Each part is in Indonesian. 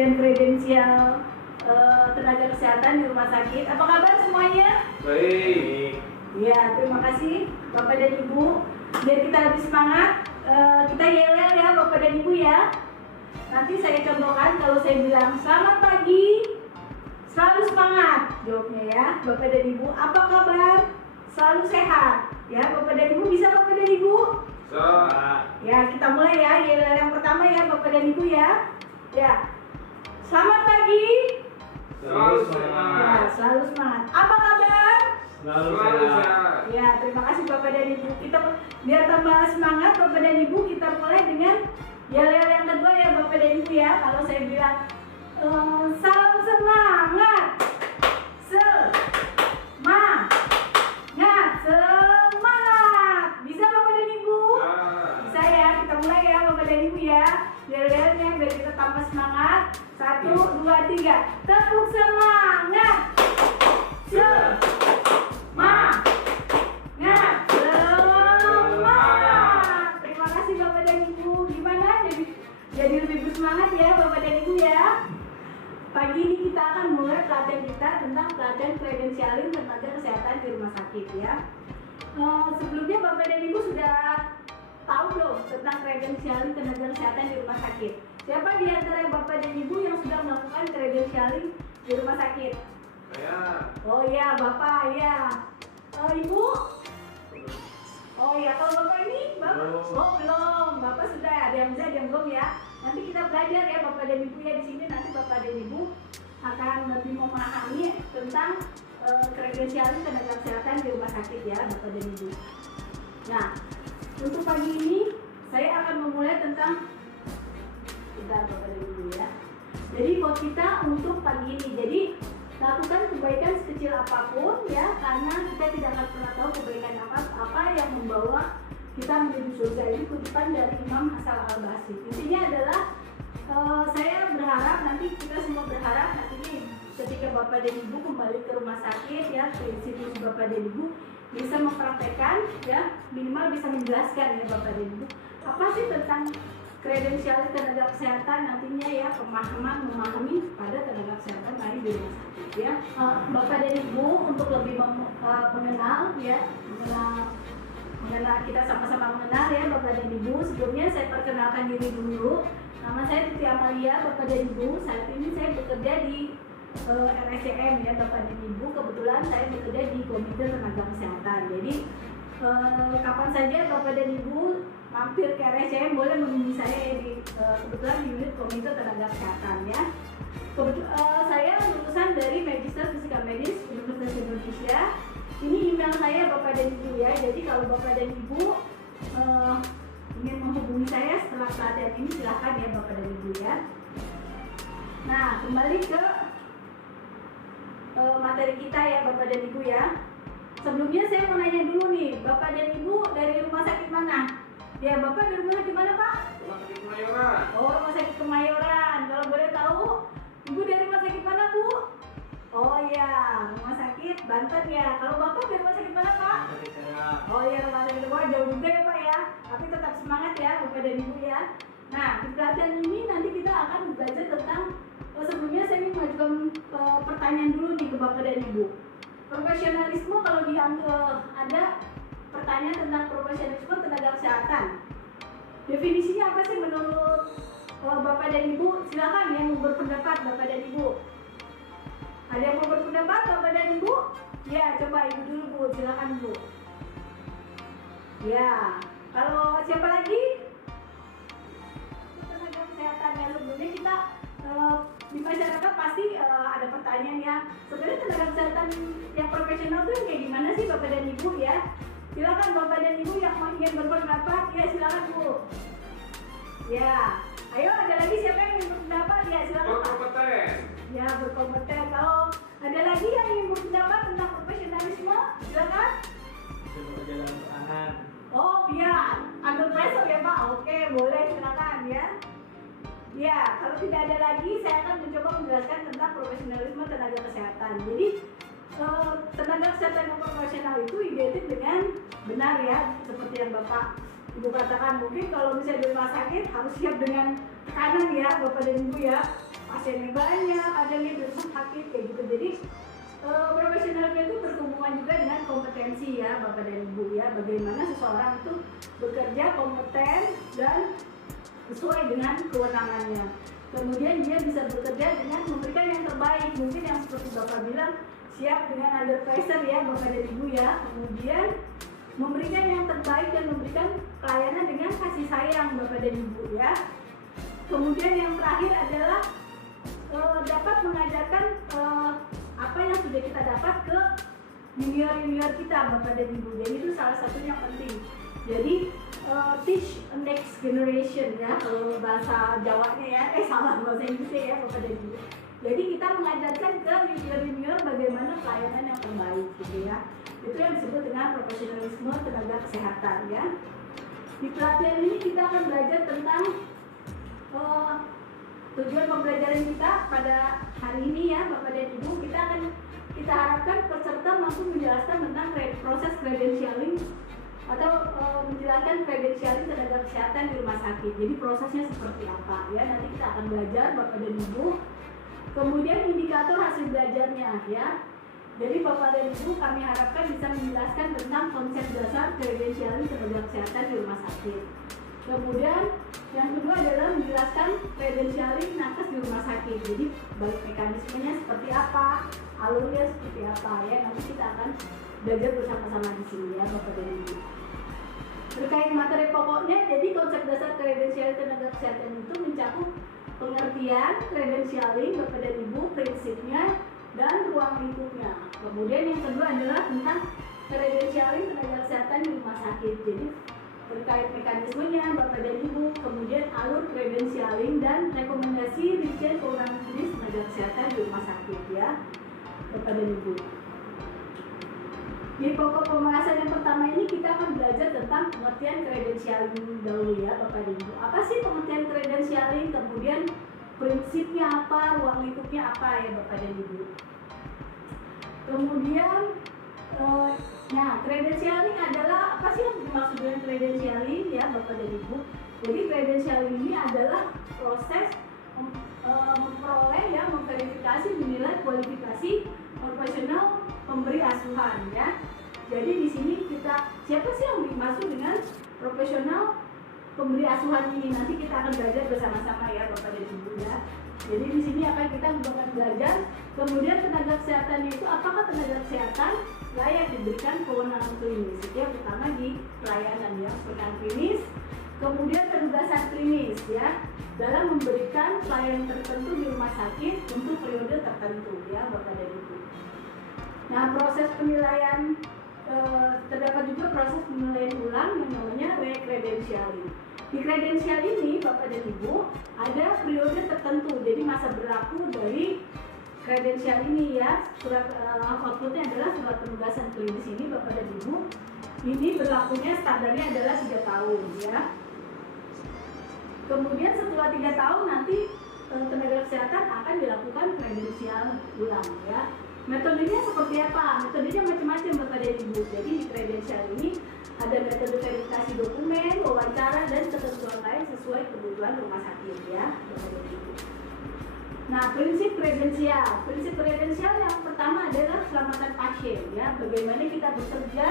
pelatihan kredensial tenaga kesehatan di rumah sakit. Apa kabar semuanya? Baik. Ya, terima kasih Bapak dan Ibu. Biar kita lebih semangat, kita yel-yel ya Bapak dan Ibu ya. Nanti saya contohkan kalau saya bilang selamat pagi, selalu semangat. Jawabnya ya, Bapak dan Ibu. Apa kabar? Selalu sehat. Ya, Bapak dan Ibu, bisa Bapak dan Ibu? Ya, kita mulai ya. Yel-yel yang pertama ya Bapak dan Ibu ya. Ya. Selamat pagi. Selalu Ya, semangat. selalu semangat. Apa kabar? Selalu sehat. Ya, terima kasih Bapak dan Ibu. Kita biar tambah semangat Bapak dan Ibu, kita mulai dengan yel-yel yang kedua ya Bapak dan Ibu ya. Kalau saya bilang salam semangat. Semangat. Bisa Bapak dan Ibu? Bisa ya. Kita mulai ya Bapak dan Ibu ya. Yel-yelnya biar kita tambah semangat. 1, 2, 3. Tepuk semangat. Semangat. Terima kasih Bapak dan Ibu. Gimana? Jadi lebih bersemangat ya Bapak dan Ibu ya. Pagi ini kita akan mulai pelatihan kita tentang pelatihan kredensialin tenaga kesehatan di rumah sakit ya. Sebelumnya Bapak dan Ibu sudah tahu belum tentang kredensialin tenaga kesehatan di rumah sakit? Siapa di antara Bapak dan Ibu yang sudah melakukan kredensialin di rumah sakit? Saya. Oh iya, Bapak ya. Ibu? Oh iya, kalau Bapak ini, Bapak? Belum. Oh belum, Bapak sudah ada yang bisa, ada yang belum ya. Nanti kita belajar ya Bapak dan Ibu ya di sini. Nanti Bapak dan Ibu akan lebih memahami tentang kredensialin tenaga kesehatan di rumah sakit ya Bapak dan Ibu. Nah, untuk pagi ini saya akan memulai tentang Bapak dan Ibu ya. Jadi buat kita untuk pagi ini, jadi lakukan kebaikan sekecil apapun ya, karena kita tidak akan pernah tahu kebaikan apa yang membawa kita menuju surga. Ini kutipan dari Imam Hasan Al-Basri. Intinya adalah saya berharap nanti kita semua berharap nanti ketika Bapak dan Ibu kembali ke rumah sakit ya, prinsip Bapak dan Ibu bisa mempraktekkan ya, minimal bisa menjelaskan ya Bapak dan Ibu apa sih tentang kredensial tenaga kesehatan nantinya ya, memahami pada tenaga kesehatan lain di rumah sakit ya. Bapak dan Ibu untuk lebih mengenal ya, mengenal kita sama-sama mengenal ya Bapak dan Ibu. Sebelumnya saya perkenalkan diri dulu. Nama saya Titi Amalia. Bapak dan Ibu, saat ini saya bekerja di RSCM ya Bapak dan Ibu. Kebetulan saya bekerja di Komite Tenaga Kesehatan. Jadi kapan saja Bapak dan Ibu mampir ke RSCM boleh menghubungi saya ya, kebetulan di unit Komite Tenaga Kesehatan ya. Saya lulusan dari Magister Fisika Medis Universitas Indonesia. Ini email saya Bapak dan Ibu ya. Jadi kalau Bapak dan Ibu ingin menghubungi saya setelah pelatihan ini silahkan ya Bapak dan Ibu ya. Nah, kembali ke materi kita ya Bapak dan Ibu ya. Sebelumnya saya mau nanya dulu nih, Bapak dan Ibu dari rumah sakit mana? Ya Bapak dari rumah sakit mana Pak? Rumah sakit Kemayoran. Oh, rumah sakit Kemayoran. Kalau boleh tahu, Ibu dari rumah sakit mana Bu? Oh iya, rumah sakit Banten ya. Kalau Bapak dari rumah sakit mana Pak? Oh iya, rumah sakit Wah, jauh juga ya Pak ya. Tapi tetap semangat ya Bapak dan Ibu ya. Nah, di pelatihan ini nanti kita akan belajar tentang sebelumnya saya ingin mengajukan pertanyaan dulu nih ke Bapak dan Ibu. Profesionalisme, kalau ada pertanyaan tentang profesionalisme tenaga kesehatan. Definisinya apa sih menurut Bapak dan Ibu? Silakan yang mau berpendapat Bapak dan Ibu. Ada yang mau berpendapat Bapak dan Ibu? Ya, coba Ibu dulu Bu, silakan Bu. Ya, kalau siapa lagi? Tenaga kesehatan ya, sebelumnya kita di masyarakat pasti ada pertanyaan ya. Sebenarnya tenaga kesehatan yang profesional itu kayak gimana sih Bapak dan Ibu ya? Silakan Bapak dan Ibu yang ingin berpendapat ya, silakan Bu. Ya, ayo ada lagi siapa yang ingin berpendapat ya, silakan Pak. Berkompeten. Ya, berkompeten. Kalau ada lagi yang ingin berpendapat tentang profesionalisme, silakan. Bekerja dalam tangan. Oh iya, under pressure ya Pak. Oke, boleh silakan ya. Ya, kalau tidak ada lagi, saya akan mencoba menjelaskan tentang profesionalisme tenaga kesehatan. Jadi tenaga kesehatan yang profesional itu identik dengan benar ya, seperti yang Bapak Ibu katakan. Mungkin kalau misalnya di rumah sakit harus siap dengan tekanan ya Bapak dan Ibu ya. pasiennya banyak, ada nih dosen sakit kayak gitu. Jadi profesionalisme itu berhubungan juga dengan kompetensi ya Bapak dan Ibu ya, bagaimana seseorang itu bekerja kompeten dan sesuai dengan kewenangannya. Kemudian dia bisa bekerja dengan memberikan yang terbaik, mungkin yang seperti Bapak bilang siap dengan under pressure ya Bapak dan Ibu ya. Kemudian memberikan yang terbaik dan memberikan pelayanan dengan kasih sayang Bapak dan Ibu ya. Kemudian yang terakhir adalah dapat mengajarkan apa yang sudah kita dapat ke junior kita Bapak dan Ibu. Jadi itu salah satunya yang penting. Jadi teach next generation ya, kalau bahasa Jawanya ya, salah bahasa Inggrisnya ya Bapak dan Ibu. Jadi kita mengajarkan ke junior bagaimana pelayanan yang terbaik gitu ya. Itu yang disebut dengan profesionalisme tenaga kesehatan ya. Di pelatihan ini kita akan belajar tentang tujuan pembelajaran kita pada hari ini ya Bapak dan Ibu. Kita harapkan peserta mampu menjelaskan tentang proses credentialing atau menjelaskan credentialing tenaga kesehatan di rumah sakit. Jadi prosesnya seperti apa ya, nanti kita akan belajar Bapak dan Ibu. Kemudian indikator hasil belajarnya ya. Jadi Bapak dan Ibu kami harapkan bisa menjelaskan tentang konsep dasar credentialing tenaga kesehatan di rumah sakit. Kemudian yang kedua adalah menjelaskan credentialing nakes di rumah sakit. Jadi baik mekanismenya seperti apa, alurnya seperti apa ya. Nanti kita akan belajar bersama-sama di sini ya Bapak dan Ibu. Terkait materi pokoknya, jadi konsep dasar credentialing tenaga kesehatan itu mencakup pengertian credentialing Bapak dan Ibu, prinsipnya dan ruang lingkupnya. Kemudian yang kedua adalah tentang credentialing tenaga kesehatan di rumah sakit. Jadi terkait mekanismenya Bapak dan Ibu, kemudian alur credentialing dan rekomendasi rincian kewenangan klinis tenaga kesehatan di rumah sakit ya Bapak dan Ibu. Di pokok pembahasan yang pertama ini kita akan belajar tentang pengertian credentialing dahulu ya Bapak dan Ibu. Apa sih pengertian credentialing, kemudian prinsipnya apa, ruang lingkupnya apa ya Bapak dan Ibu. Kemudian credentialing adalah apa sih yang dimaksud dengan credentialing ya Bapak dan Ibu. Jadi credentialing ini adalah proses memperoleh ya, memverifikasi, menilai kualifikasi profesional pemberi asuhan ya. Jadi di sini siapa sih yang dimaksud dengan profesional pemberi asuhan ini, nanti kita akan belajar bersama-sama ya Bapak dan Ibu ya. Jadi di sini akan kita akan belajar. Kemudian tenaga kesehatan itu, apakah tenaga kesehatan layak diberikan kewenangan klinis? Itu yang pertama di pelayanan ya, kewenangan klinis. Kemudian penugasan klinis ya, dalam memberikan pelayanan tertentu di rumah sakit untuk periode tertentu ya Bapak dan Ibu. Nah, proses penilaian terdapat juga proses penilaian ulang yang namanya re-credentialing. Di kredensial ini Bapak dan Ibu ada periode tertentu, jadi masa berlaku dari kredensial ini ya. Surat outputnya adalah surat penugasan klinis ini Bapak dan Ibu. Ini berlakunya standarnya adalah 3 tahun ya. Kemudian setelah 3 tahun nanti tenaga kesehatan akan dilakukan kredensial ulang ya. Metodenya seperti apa? Metodenya macam-macam Bapak dan Ibu. Jadi di kredensial ini ada metode verifikasi dokumen, wawancara, dan ketentuan lain sesuai kebutuhan rumah sakit ya Bapak dan Ibu. Nah, prinsip kredensial. Prinsip kredensial yang pertama adalah keselamatan pasien ya. Bagaimana kita bekerja,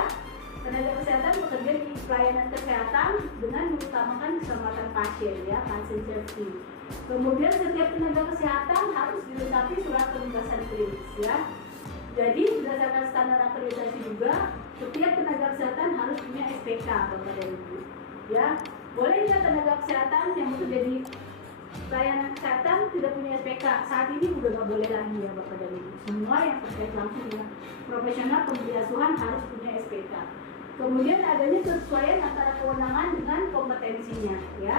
tenaga kesehatan bekerja di pelayanan kesehatan dengan mengutamakan keselamatan pasien ya, patient safety. Kemudian setiap tenaga kesehatan harus dilengkapi surat penugasan klinis ya. Jadi berdasarkan standar akreditasi juga, setiap tenaga kesehatan harus punya SPK Bapak dan Ibu. Ya, boleh nggak tenaga kesehatan yang bekerja di pelayanan kesehatan tidak punya SPK? Saat ini udah nggak boleh lagi ya Bapak dan Ibu. Semua yang terkait langsung dengan profesional pemberi asuhan harus punya SPK. Kemudian adanya kesesuaian antara kewenangan dengan kompetensinya ya.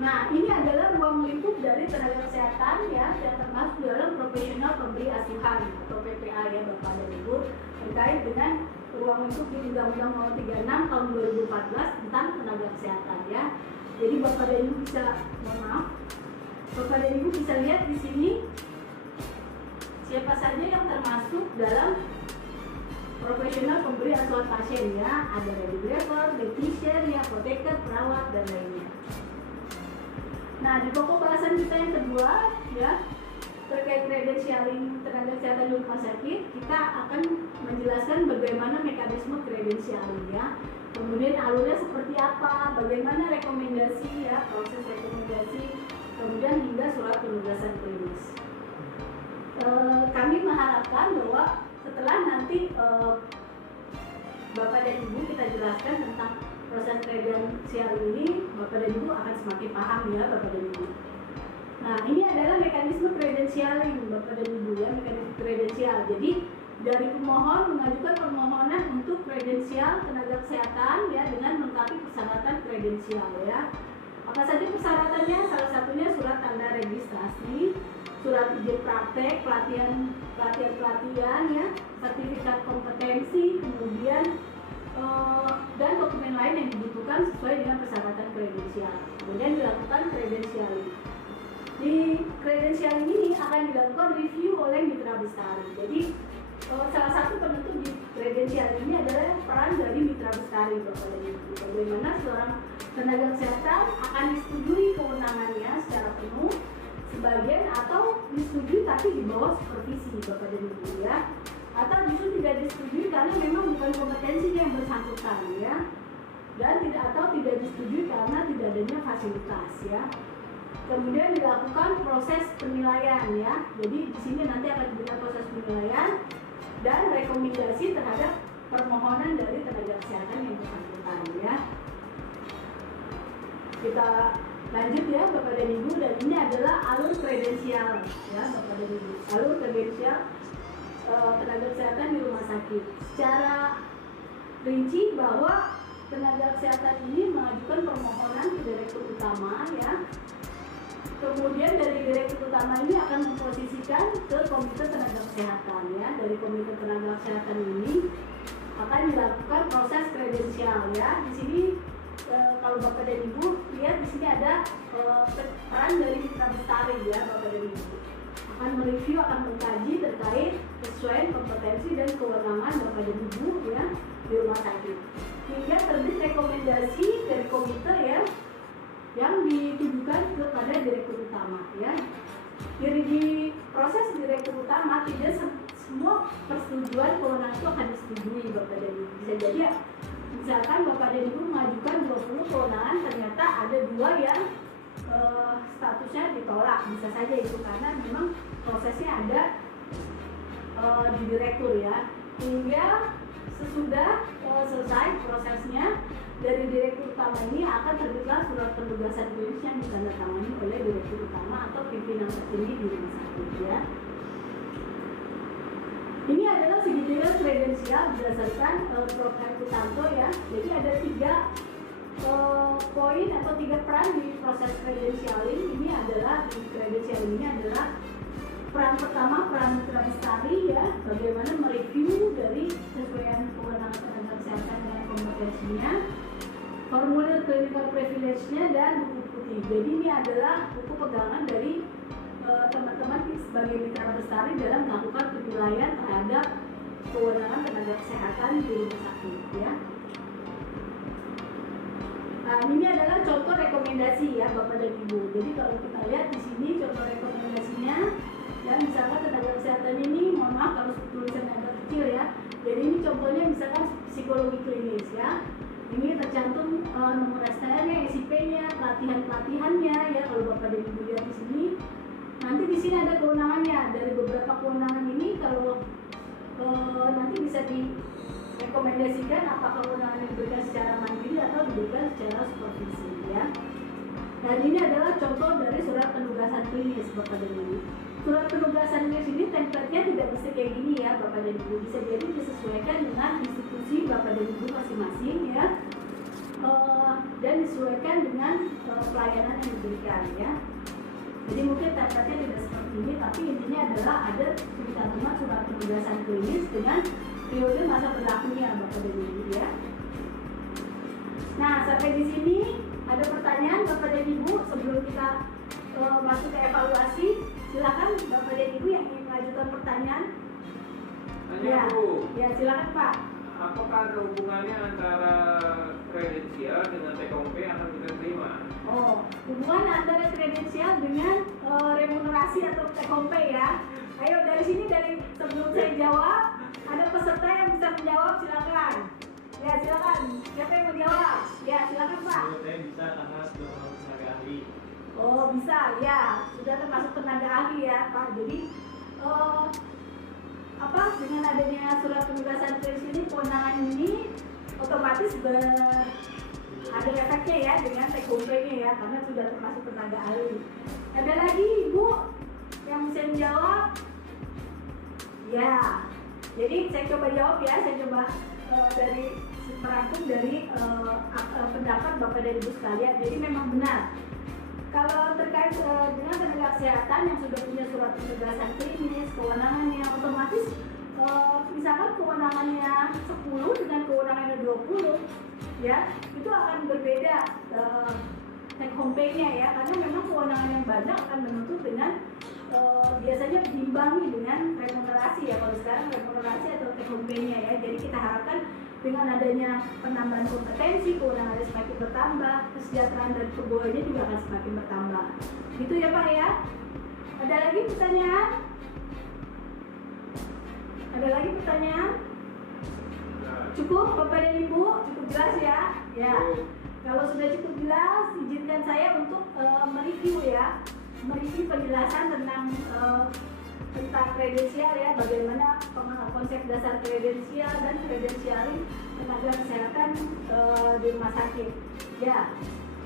Nah, ini adalah ruang lingkup dari tenaga kesehatan ya, yang termasuk dalam profesional pemberi asuhan atau PPA ya Bapak dan Ibu, terkait dengan ruang lingkup di Undang-Undang Nomor 36 Tahun 2014 tentang tenaga kesehatan ya. Jadi Bapak dan Ibu Bapak dan Ibu bisa lihat di sini siapa saja yang termasuk dalam profesional pemberi asuhan pasien ya. Ada radiographer, dietitian ya, apoteker, perawat dan lainnya. Nah, di pokok bahasan kita yang kedua ya, terkait credentialing tenaga kesehatan di rumah sakit, kita akan menjelaskan bagaimana mekanisme credentialing ya. Kemudian alurnya seperti apa, bagaimana rekomendasi ya, proses rekomendasi, kemudian hingga surat penugasan klinis. Kami mengharapkan bahwa setelah nanti Bapak dan Ibu kita jelaskan tentang proses kredensial ini, Bapak dan Ibu akan semakin paham ya Bapak dan Ibu. Nah, ini adalah mekanisme kredensialing Bapak dan Ibu ya, mekanisme kredensial. Jadi dari pemohon mengajukan permohonan untuk kredensial tenaga kesehatan ya dengan melengkapi persyaratan kredensial ya. Apa saja persyaratannya? Salah satunya surat tanda registrasi, surat izin praktek, pelatihan ya, sertifikat kompetensi, kemudian dan dokumen lain yang dibutuhkan sesuai dengan persyaratan kredensial. Kemudian dilakukan kredensialing. Di kredensialing ini akan dilakukan review oleh mitra bestari. Jadi salah satu penentu di kredensial ini adalah peran dari mitra bestari Bapak dan Ibu. Bagaimana seorang tenaga kesehatan akan disetujui kewenangannya secara penuh, sebagian atau disetujui tapi di bawah supervisi Bapak dan Ibu ya, atau justru tidak disetujui karena memang bukan kompetensinya yang bersangkutan ya, dan tidak disetujui karena tidak adanya fasilitas ya. Kemudian dilakukan proses penilaian ya, jadi di sini nanti akan diberikan proses penilaian dan rekomendasi terhadap permohonan dari tenaga kesehatan yang bersangkutan ya. Kita lanjut ya Bapak dan Ibu, dan ini adalah alur kredensial ya Bapak dan Ibu, alur kredensial tenaga kesehatan di rumah sakit. Secara rinci bahwa tenaga kesehatan ini mengajukan permohonan ke direktur utama ya. Kemudian dari direktur utama ini akan memposisikan ke komite tenaga kesehatan ya. Dari komite tenaga kesehatan ini akan dilakukan proses kredensial ya. Di sini kalau Bapak dan Ibu lihat di sini ada peran dari mitra bestari ya Bapak dan Ibu. Akan mereview, akan mengkaji terkait kesesuaian kompetensi dan kewenangan Bapak dan Ibu ya di rumah sakit. Hingga terbit rekomendasi dari komite ya yang ditujukan kepada direktur utama ya. Di proses direktur utama tidak semua persetujuan kewenangan itu akan disetujui Bapak dan Ibu. Bisa jadi ya, misalkan Bapak dan Ibu mengajukan 20 kewenangan, ternyata ada 2 yang statusnya ditolak, bisa saja itu karena memang prosesnya ada di direktur ya. Hingga sesudah selesai prosesnya, dari direktur utama ini akan terbitlah surat penugasan klinis yang ditandatangani oleh direktur utama atau pimpinan tertinggi di rumah sakit ya. Ini adalah segitiga kredensial berdasarkan Prof. Herkutanto ya. Jadi ada 3 poin atau 3 peran di proses kredensialing. Ini adalah di kredensialing ini adalah peran pertama, peran mitra bestari ya, bagaimana mereview dari kesesuaian kewenangan tenaga kesehatan dengan kompetensinya, formulir clinical privilege-nya, dan buku putih. Jadi ini adalah buku pegangan dari teman-teman sebagai mitra bestari dalam melakukan penilaian terhadap kewenangan tenaga kesehatan di rumah sakit ya. Nah, ini adalah contoh rekomendasi ya Bapak dan Ibu. Jadi kalau kita lihat di sini contoh rekomendasinya, ya misalkan tenaga kesehatan ini, mohon maaf kalau tulisannya agak kecil ya. Jadi ini contohnya misalkan psikologi klinis ya. Ini tercantum nomor STR-nya, SIP-nya, pelatihannya ya kalau Bapak dan Ibu lihat di sini. Nanti di sini ada kewenangannya. Dari beberapa kewenangan ini kalau nanti bisa direkomendasikan apakah kewenangan diberikan secara mandiri atau diberikan secara supervisi ya. Dan ini adalah contoh dari surat penugasan klinis Bapak dan Ibu. Surat penugasan klinis ini template-nya tidak bisa kayak gini ya Bapak dan Ibu. Bisa jadi disesuaikan dengan institusi Bapak dan Ibu masing-masing ya. Dan disesuaikan dengan pelayanan yang diberikan ya. Jadi mungkin template-nya tidak seperti ini, tapi intinya adalah ada cantuman surat penugasan klinis dengan periode masa berlakunya Bapak dan Ibu ya. Nah, sampai di sini ada pertanyaan Bapak dan Ibu sebelum kita masuk ke evaluasi. Silakan Bapak dan Ibu yang ingin mengajukan pertanyaan. Tanya Ya, Bu, ya silakan Pak. apakah ada hubungannya antara kredensial dengan take home pay akan kita terima? Oh, hubungan antara kredensial dengan remunerasi atau take home pay ya. Ayo dari sini, dari sebelum saya jawab, ada peserta yang bisa menjawab, silakan. Ya silakan. Siapa yang menjawab? Ya silakan Pak. Menurut saya bisa karena sudah termasuk tenaga ahli. Oh bisa, ya sudah termasuk tenaga ahli ya Pak. Jadi dengan adanya surat penugasan tulis ini, kewenangan ini otomatis ada efeknya ya dengan take home pay-nya ya, karena sudah termasuk tenaga ahli. Ada lagi Ibu yang bisa menjawab? Ya, jadi saya coba jawab ya, saya coba dari merangkum dari pendapat Bapak dan Ibu sekalian. Jadi memang benar, kalau terkait dengan tenaga kesehatan yang sudah punya surat penugasan klinis, kewenangannya otomatis misalkan kewenangannya 10 dengan kewenangannya 20 ya, itu akan berbeda take home pay-nya ya, karena memang kewenangan yang banyak akan menuntut dengan biasanya diimbangi dengan remunerasi ya. Kalau sekarang remunerasi atau take home pay-nya ya, jadi kita harapkan dengan adanya penambahan kompetensi, kewenangannya semakin bertambah, kesejahteraan dan pegawainya juga akan semakin bertambah. Gitu ya Pak ya. Ada lagi pertanyaan? Ada lagi pertanyaan? Cukup Bapak dan Ibu? Cukup jelas ya? Ya. Kalau sudah cukup jelas, izinkan saya untuk mereview ya, mereview penjelasan tentang kredensial ya, bagaimana konsep dasar kredensial dan kredensialing tenaga kesehatan di rumah sakit. Ya,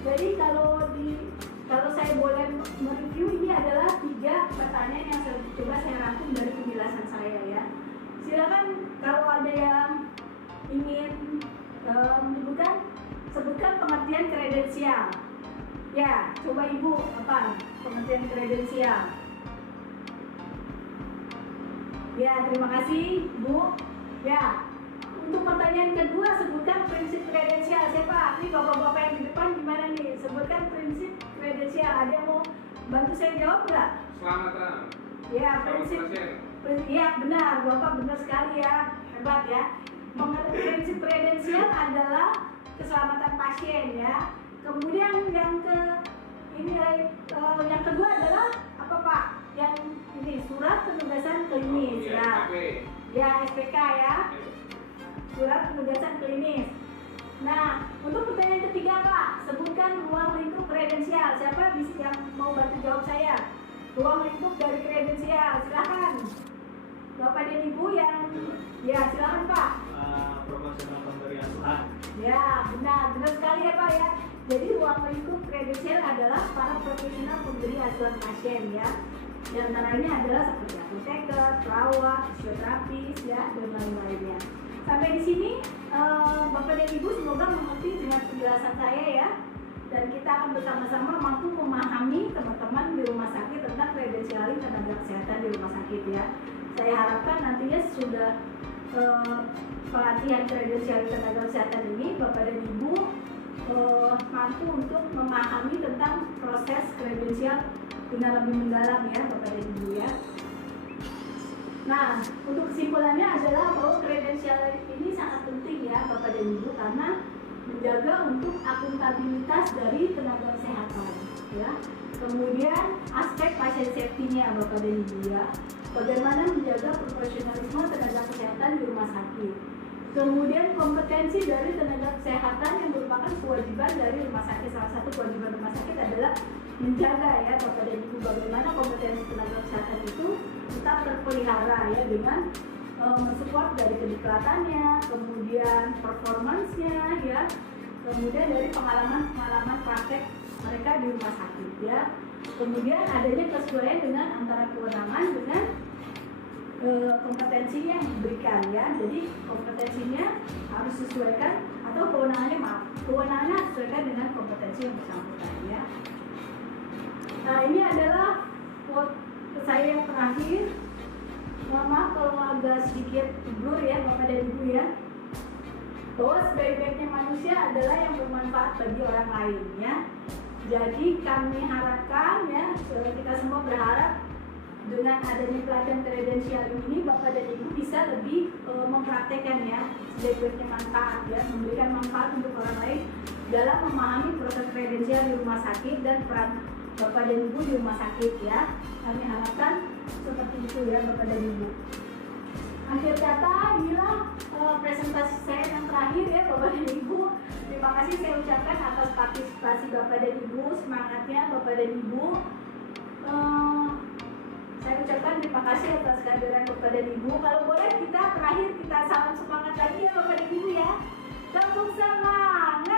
jadi kalau saya boleh mereview, ini adalah 3 pertanyaan yang coba saya rangkum dari penjelasan saya ya. Silakan kalau ada yang ingin sebutkan pengertian kredensial. Ya, coba Ibu apa pengertian kredensial? Ya, terima kasih Bu. Ya, untuk pertanyaan kedua, sebutkan prinsip kredensial. Siapa? Ini bapak-bapak yang di depan gimana nih? Sebutkan prinsip kredensial. Ada yang mau bantu saya jawab nggak? Selamatan. Ya, prinsip. Iya benar, Bapak benar sekali ya, hebat ya. Prinsip kredensial adalah keselamatan pasien ya. Kemudian yang kedua adalah apa Pak? Yang ini surat penugasan klinis ya. Ya SPK ya. Surat penugasan klinis. Nah, untuk pertanyaan ketiga Pak, sebutkan ruang lingkup kredensial. Siapa yang mau bantu jawab saya? Ruang lingkup dari kredensial, silakan. Bapak dan Ibu yang silakan Pak. Proporsional pemberi asuhan. Ya, benar sekali ya Pak ya. Jadi ruang lingkup kredensial adalah para profesional pemberi asuhan pasien ya. Di antaranya adalah seperti apoteker, perawat, fisioterapis ya, dan lain-lainnya. Sampai di sini Bapak dan Ibu semoga mengerti dengan penjelasan saya ya. Dan kita akan bersama-sama mampu memahami teman-teman di rumah sakit tentang kredensialing tenaga kesehatan di rumah sakit ya. Saya harapkan nantinya sudah pelatihan kredensialing tenaga kesehatan ini Bapak dan Ibu mampu untuk memahami tentang proses kredensial dengan lebih mendalam ya Bapak dan Ibu ya. Nah, untuk kesimpulannya adalah bahwa kredensial ini sangat penting ya Bapak dan Ibu, karena menjaga untuk akuntabilitas dari tenaga kesehatan ya. Kemudian aspek pasien safety-nya Bapak dan Ibu ya. Bagaimana menjaga profesionalisme tenaga kesehatan di rumah sakit. Kemudian kompetensi dari tenaga kesehatan yang merupakan kewajiban dari rumah sakit. Salah satu kewajiban rumah sakit adalah menjaga ya Bapak dan Ibu, bagaimana kompetensi tenaga kesehatan itu tetap terpelihara ya, dengan mensupport dari kediklatannya, kemudian performance-nya ya, kemudian dari pengalaman praktek mereka di rumah sakit ya. Kemudian adanya kesesuaian dengan antara kewenangan dengan kompetensinya yang diberikan ya. Jadi kompetensinya harus sesuaikan, atau kewenangannya sesuaikan dengan kompetensi yang bersangkutan ya. Nah, ini adalah quote saya yang terakhir. Maaf kalau agak sedikit blur ya Bapak dan Ibu ya. Bahwa sebaik-baiknya manusia adalah yang bermanfaat bagi orang lain ya. Jadi kami harapkan ya, kita semua berharap dengan dengan adanya pelatihan kredensial ini Bapak dan Ibu bisa lebih mempraktekkan ya sebaik-baiknya manfaat ya, memberikan manfaat untuk orang lain dalam memahami proses kredensial di rumah sakit dan peran Bapak dan Ibu di rumah sakit ya. Kami harapkan seperti itu ya Bapak dan Ibu. Akhir kata inilah presentasi saya yang terakhir ya Bapak dan Ibu. Terima kasih saya ucapkan atas partisipasi Bapak dan Ibu, semangatnya Bapak dan Ibu. Saya ucapkan terima kasih atas kehadiran Bapak dan Ibu. Kalau boleh kita terakhir kita salam semangat lagi ya Bapak dan Ibu ya. Tepuk semangat.